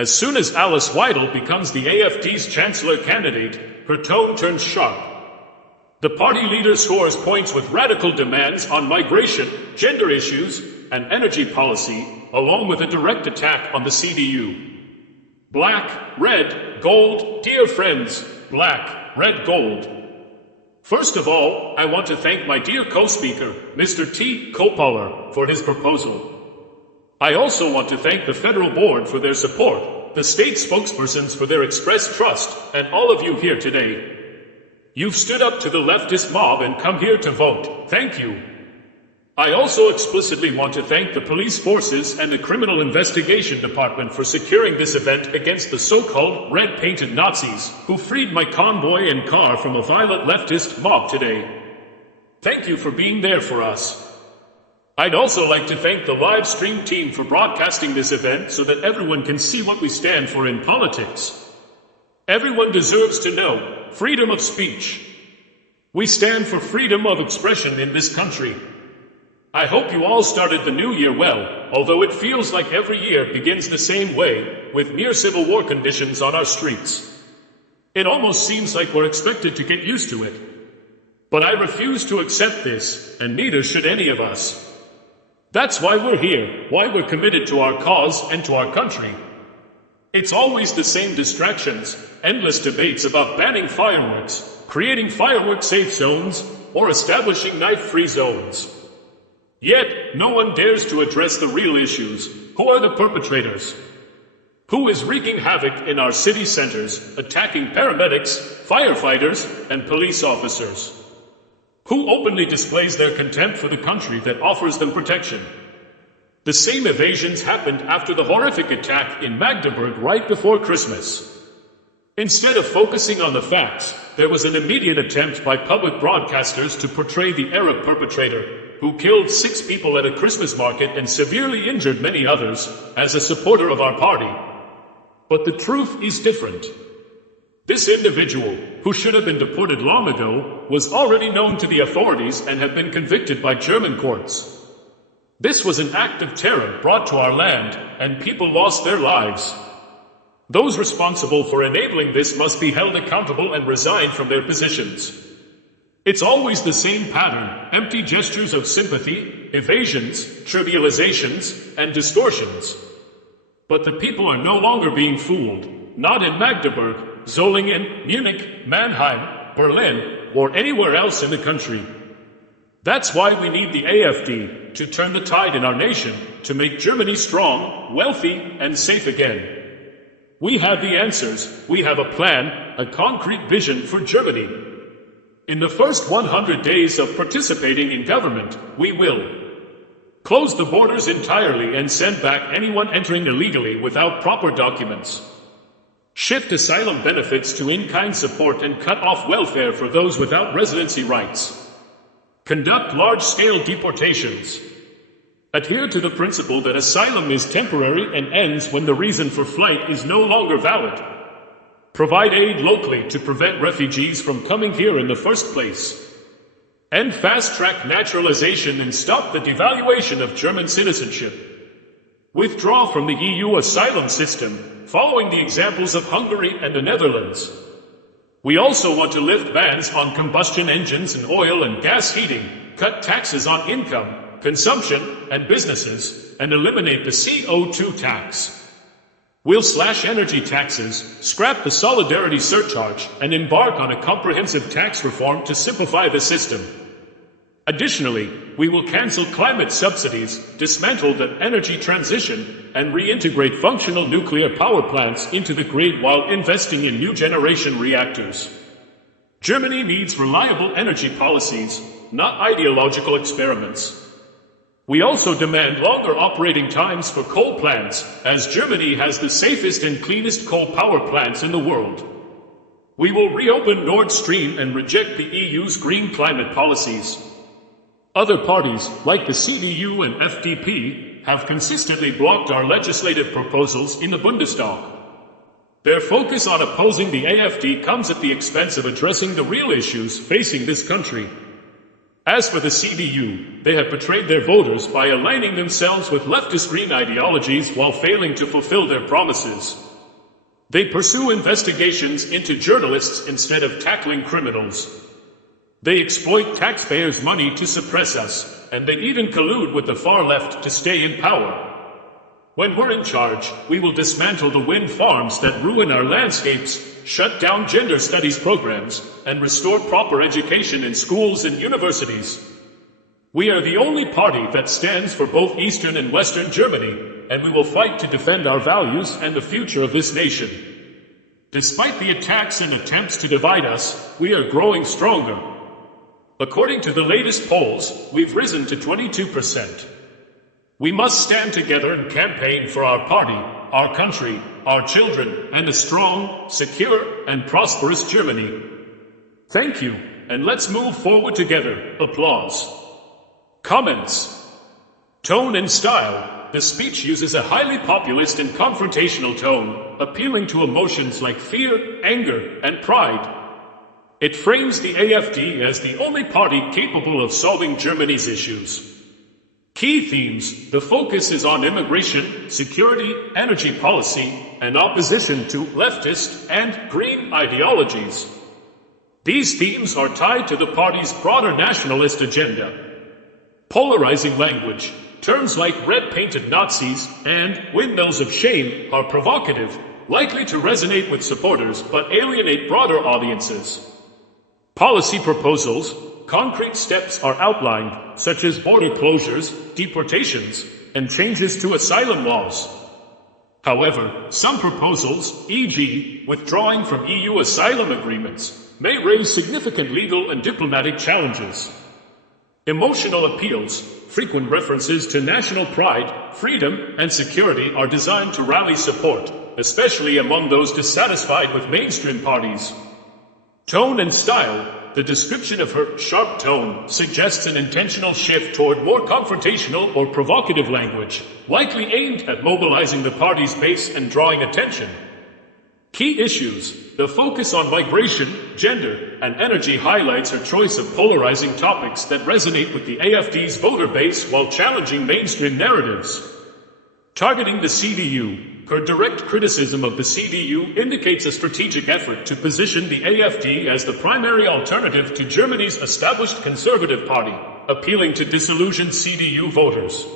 As soon as Alice Weidel becomes the AfD's chancellor candidate, her tone turns sharp. The party leader scores points with radical demands on migration, gender issues, and energy policy, along with a direct attack on the CDU. Black, red, gold, dear friends, black, red, gold. First of all, I want to thank my dear co-speaker, Mr. T. Kopaler, for his proposal. I also want to thank the federal board for their support, the state spokespersons for their expressed trust, and all of you here today. You've stood up to the leftist mob and come here to vote. Thank you. I also explicitly want to thank the police forces and the Criminal Investigation Department for securing this event against the so-called red-painted Nazis who freed my convoy and car from a violent leftist mob today. Thank you for being there for us. I'd also like to thank the live stream team for broadcasting this event so that everyone can see what we stand for in politics. Everyone deserves to know freedom of speech. We stand for freedom of expression in this country. I hope you all started the new year well, although it feels like every year begins the same way, with mere civil war conditions on our streets. It almost seems like we're expected to get used to it. But I refuse to accept this, and neither should any of us. That's why we're here, why we're committed to our cause and to our country. It's always the same distractions, endless debates about banning fireworks, creating firework-safe zones, or establishing knife-free zones. Yet, no one dares to address the real issues. Who are the perpetrators? Who is wreaking havoc in our city centers, attacking paramedics, firefighters, and police officers? Who openly displays their contempt for the country that offers them protection? The same evasions happened after the horrific attack in Magdeburg right before Christmas. Instead of focusing on the facts, there was an immediate attempt by public broadcasters to portray the Arab perpetrator, who killed 6 people at a Christmas market and severely injured many others, as a supporter of our party. But the truth is different. This individual, who should have been deported long ago, was already known to the authorities and had been convicted by German courts. This was an act of terror brought to our land, and people lost their lives. Those responsible for enabling this must be held accountable and resign from their positions. It's always the same pattern, empty gestures of sympathy, evasions, trivializations, and distortions. But the people are no longer being fooled, not in Magdeburg, Solingen, Munich, Mannheim, Berlin, or anywhere else in the country. That's why we need the AfD to turn the tide in our nation, to make Germany strong, wealthy, and safe again. We have the answers, we have a plan, a concrete vision for Germany. In the first 100 days of participating in government, we will close the borders entirely and send back anyone entering illegally without proper documents. Shift asylum benefits to in-kind support and cut off welfare for those without residency rights. Conduct large-scale deportations. Adhere to the principle that asylum is temporary and ends when the reason for flight is no longer valid. Provide aid locally to prevent refugees from coming here in the first place. End fast-track naturalization and stop the devaluation of German citizenship. Withdraw from the EU asylum system, following the examples of Hungary and the Netherlands. We also want to lift bans on combustion engines and oil and gas heating, cut taxes on income, consumption, and businesses, and eliminate the CO2 tax. We'll slash energy taxes, scrap the solidarity surcharge, and embark on a comprehensive tax reform to simplify the system. Additionally, we will cancel climate subsidies, dismantle the energy transition, and reintegrate functional nuclear power plants into the grid while investing in new generation reactors. Germany needs reliable energy policies, not ideological experiments. We also demand longer operating times for coal plants, as Germany has the safest and cleanest coal power plants in the world. We will reopen Nord Stream and reject the EU's green climate policies. Other parties, like the CDU and FDP, have consistently blocked our legislative proposals in the Bundestag. Their focus on opposing the AfD comes at the expense of addressing the real issues facing this country. As for the CDU, they have betrayed their voters by aligning themselves with leftist green ideologies while failing to fulfill their promises. They pursue investigations into journalists instead of tackling criminals. They exploit taxpayers' money to suppress us, and they even collude with the far left to stay in power. When we're in charge, we will dismantle the wind farms that ruin our landscapes, shut down gender studies programs, and restore proper education in schools and universities. We are the only party that stands for both Eastern and Western Germany, and we will fight to defend our values and the future of this nation. Despite the attacks and attempts to divide us, we are growing stronger. According to the latest polls, we've risen to 22%. We must stand together and campaign for our party, our country, our children, and a strong, secure, and prosperous Germany. Thank you, and let's move forward together. Applause. Comments. Tone and style. The speech uses a highly populist and confrontational tone, appealing to emotions like fear, anger, and pride. It frames the AfD as the only party capable of solving Germany's issues. Key themes. The focus is on immigration, security, energy policy, and opposition to leftist and green ideologies. These themes are tied to the party's broader nationalist agenda. Polarizing language. Terms like red-painted Nazis and windmills of shame are provocative, likely to resonate with supporters but alienate broader audiences. Policy proposals. Concrete steps are outlined, such as border closures, deportations, and changes to asylum laws. However, some proposals, e.g., withdrawing from EU asylum agreements, may raise significant legal and diplomatic challenges. Emotional appeals. Frequent references to national pride, freedom, and security are designed to rally support, especially among those dissatisfied with mainstream parties. Tone and style. The description of her sharp tone suggests an intentional shift toward more confrontational or provocative language, likely aimed at mobilizing the party's base and drawing attention. Key issues. The focus on migration, gender, and energy highlights her choice of polarizing topics that resonate with the AfD's voter base while challenging mainstream narratives. Targeting the CDU. Her direct criticism of the CDU indicates a strategic effort to position the AfD as the primary alternative to Germany's established conservative party, appealing to disillusioned CDU voters.